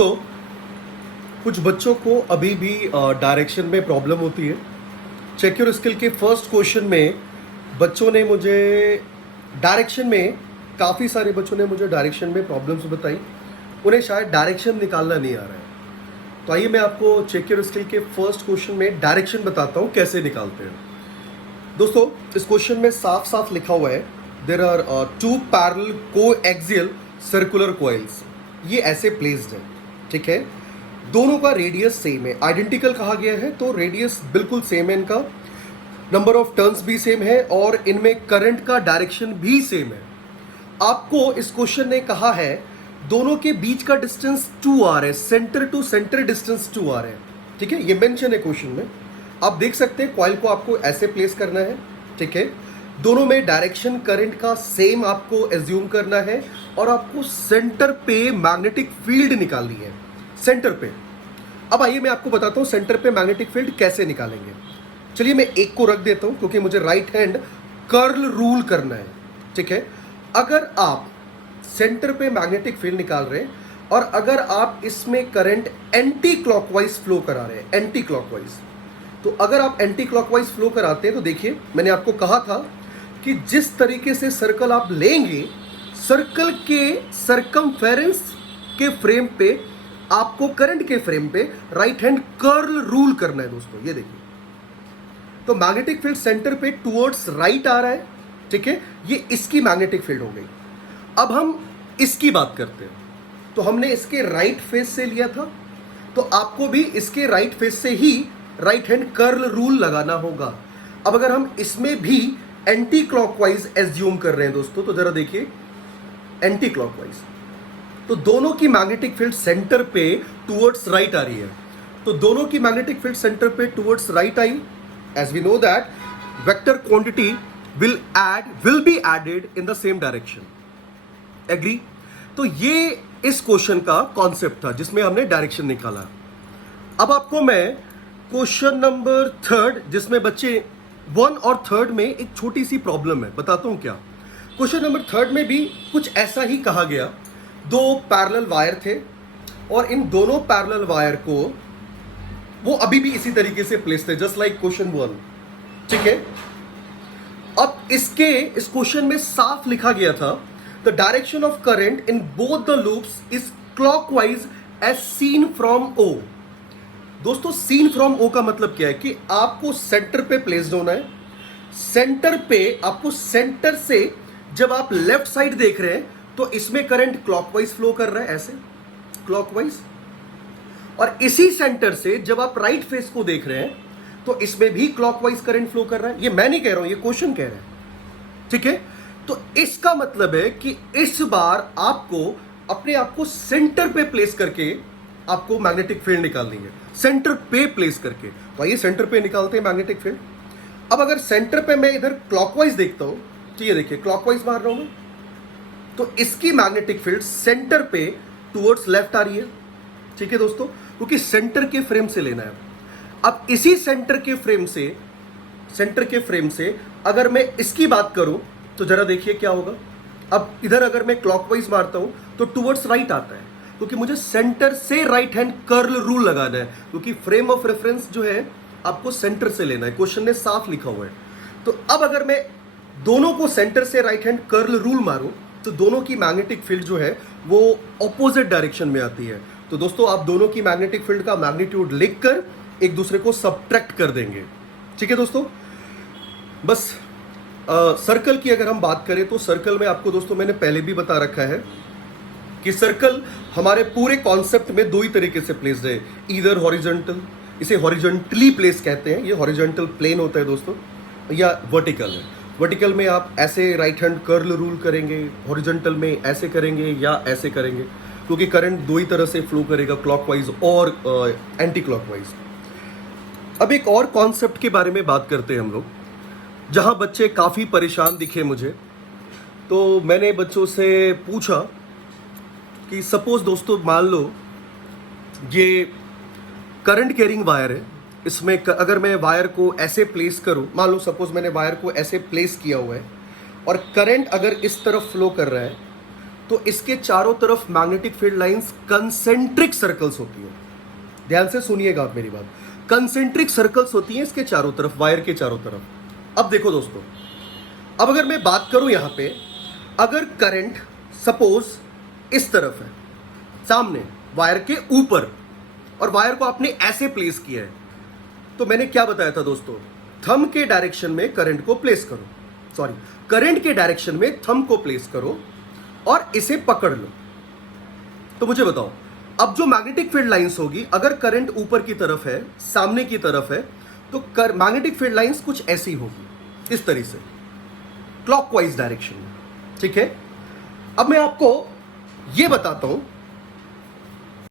दोस्तों, कुछ बच्चों को अभी भी डायरेक्शन में प्रॉब्लम होती है। चेक योर स्किल के फर्स्ट क्वेश्चन में बच्चों ने मुझे डायरेक्शन में काफ़ी सारे बच्चों ने मुझे डायरेक्शन में प्रॉब्लम्स बताई। उन्हें शायद डायरेक्शन निकालना नहीं आ रहा है। तो आइए मैं आपको चेक योर स्किल के फर्स्ट क्वेश्चन में डायरेक्शन बताता हूँ कैसे निकालते हैं। दोस्तों, इस क्वेश्चन में साफ साफ लिखा हुआ है there are two parallel coaxial circular coils. ये ऐसे प्लेस्ड है, ठीक है। दोनों का रेडियस सेम है, आइडेंटिकल कहा गया है तो रेडियस बिल्कुल सेम है, इनका नंबर ऑफ टर्न्स भी सेम है और इनमें करंट का डायरेक्शन भी सेम है। आपको इस क्वेश्चन ने कहा है दोनों के बीच का डिस्टेंस 2r है, centre to centre distance 2r है, ठीक है। ये मेंशन है क्वेश्चन में। आप देख सकते हैं कॉइल को आपको ऐसे प्लेस करना है, ठीक है। दोनों में डायरेक्शन करंट का सेम आपको एज्यूम करना है और आपको सेंटर पे मैग्नेटिक फील्ड निकालनी है, सेंटर पे। अब आइए मैं आपको बताता हूं सेंटर पे मैग्नेटिक फील्ड कैसे निकालेंगे। चलिए मैं एक को रख देता हूं क्योंकि मुझे राइट हैंड कर्ल रूल करना है, ठीक है। अगर आप सेंटर पे मैग्नेटिक फील्ड निकाल रहे हैं और अगर आप इसमें करंट एंटी क्लॉकवाइज फ्लो करा रहे हैं, एंटी क्लॉकवाइज, तो अगर आप एंटी क्लॉकवाइज फ्लो कराते हैं तो देखिए मैंने आपको कहा था कि जिस तरीके से सर्कल आप लेंगे, सर्कल के सरकमफेरेंस के फ्रेम पे आपको करंट के फ्रेम पे राइट हैंड कर्ल रूल करना है। दोस्तों ये देखिए, तो मैग्नेटिक फील्ड सेंटर पे टुवर्ड्स राइट आ रहा है, ठीक है। ये इसकी मैग्नेटिक फील्ड हो गई। अब हम इसकी बात करते हैं, तो हमने इसके राइट फेस से लिया था, तो आपको भी इसके राइट फेस से ही राइट हैंड कर्ल रूल लगाना होगा। अब अगर हम इसमें भी एंटी क्लॉकवाइज एज्यूम कर रहे हैं दोस्तों, तो जरा देखिए एंटी क्लॉकवाइज, तो दोनों की मैग्नेटिक फील्ड सेंटर पे टुवर्ड्स राइट आ रही है। तो दोनों की मैग्नेटिक फील्ड सेंटर पे टुवर्ड्स राइट आई। As we know that vector quantity will be added in the same direction. Agree? तो ये इस क्वेश्चन का कॉन्सेप्ट था जिसमें हमने डायरेक्शन निकाला। अब आपको मैं क्वेश्चन नंबर 3 जिसमें बच्चे 1 और 3 में एक छोटी सी प्रॉब्लम है, बताता हूं क्या। क्वेश्चन नंबर 3 में भी कुछ ऐसा ही कहा गया। दो पैरेलल वायर थे और इन दोनों पैरेलल वायर को वो अभी भी इसी तरीके से प्लेस थे, जस्ट लाइक क्वेश्चन 1, ठीक है। अब इस क्वेश्चन में साफ लिखा गया था the direction of current in both the loops is clockwise as seen from O. दोस्तों, सीन फ्रॉम ओ का मतलब क्या है कि आपको सेंटर पे प्लेस्ड होना है। सेंटर पे आपको सेंटर से जब आप लेफ्ट साइड देख रहे हैं तो इसमें करंट क्लॉकवाइज फ्लो कर रहा है, ऐसे क्लॉकवाइज। और इसी सेंटर से जब आप राइट फेस को देख रहे हैं तो इसमें भी क्लॉकवाइज करंट फ्लो कर रहा है। ये मैं नहीं कह रहा हूं, ये क्वेश्चन कह रहा है, ठीक है। तो इसका मतलब है कि इस बार आपको अपने आप को सेंटर पे प्लेस करके आपको मैग्नेटिक फील्ड निकालनी है, सेंटर पे प्लेस करके। तो आइए सेंटर पे निकालते हैं मैग्नेटिक फील्ड। अब अगर सेंटर पे मैं इधर क्लॉकवाइज देखता हूं तो ये देखिए क्लॉकवाइज मार रहा हूं मैं, तो इसकी मैग्नेटिक फील्ड सेंटर पे टुवर्ड्स लेफ्ट आ रही है, ठीक है दोस्तों, क्योंकि सेंटर के फ्रेम से लेना है। अब इसी सेंटर के फ्रेम से अगर मैं इसकी बात करूं तो जरा देखिए क्या होगा। अब इधर अगर मैं क्लॉकवाइज मारता हूं तो टुवर्ड्स राइट आता है, क्योंकि मुझे सेंटर से राइट हैंड कर्ल रूल लगाना है, क्योंकि फ्रेम ऑफ रेफरेंस जो है आपको सेंटर से लेना है, क्वेश्चन में साफ लिखा हुआ है। तो अब अगर मैं दोनों को सेंटर से राइट हैंड कर्ल रूल मारूं तो दोनों की मैग्नेटिक फील्ड जो है वो ऑपोजिट डायरेक्शन में आती है। तो दोस्तों, आप दोनों की मैग्नेटिक फील्ड का मैग्नीट्यूड लिखकर एक दूसरे को सब्ट्रैक्ट कर देंगे, ठीक है दोस्तों। बस सर्कल की अगर हम बात करें तो सर्कल में आपको दोस्तों मैंने पहले भी बता रखा है कि सर्कल हमारे पूरे कॉन्सेप्ट में दो ही तरीके से प्लेस्ड है, ईदर हॉरिजॉन्टल, इसे हॉरिजॉन्टली प्लेस कहते हैं, ये हॉरिजॉन्टल प्लेन होता है दोस्तों, या वर्टिकल है। वर्टिकल में आप ऐसे राइट हैंड कर्ल रूल करेंगे, हॉरिजॉन्टल में ऐसे करेंगे या ऐसे करेंगे, क्योंकि करंट दो ही तरह से फ्लो करेगा, क्लॉकवाइज और एंटी क्लॉकवाइज। अब एक और कॉन्सेप्ट के बारे में बात करते हैं हम लोग, जहां बच्चे काफ़ी परेशान दिखे मुझे। तो मैंने बच्चों से पूछा कि सपोज दोस्तों मान लो ये करंट कैरिंग वायर है, इसमें अगर मैं वायर को ऐसे प्लेस करूं, मान लो सपोज मैंने वायर को ऐसे प्लेस किया हुआ है और करंट अगर इस तरफ फ्लो कर रहा है तो इसके चारों तरफ magnetic field lines concentric circles होती है। ध्यान से सुनिएगा आप मेरी बात, कंसेंट्रिक सर्कल्स होती हैं इसके चारों तरफ, वायर के चारों तरफ। अब देखो दोस्तों, अब अगर मैं बात करूं यहां पे, अगर करंट सपोज इस तरफ है, सामने वायर के ऊपर, और वायर को आपने ऐसे प्लेस किया है, तो मैंने क्या बताया था दोस्तों, थंब के डायरेक्शन में करंट को प्लेस करो, सॉरी करंट के डायरेक्शन में थंब को प्लेस करो और इसे पकड़ लो। तो मुझे बताओ, अब जो मैग्नेटिक फील्ड लाइंस होगी, अगर करंट ऊपर की तरफ है, सामने की तरफ है, तो मैग्नेटिक फील्ड लाइंस कुछ ऐसी होगी, इस तरह से क्लॉकवाइज डायरेक्शन में। ठीक है, अब मैं आपको यह बताता हूं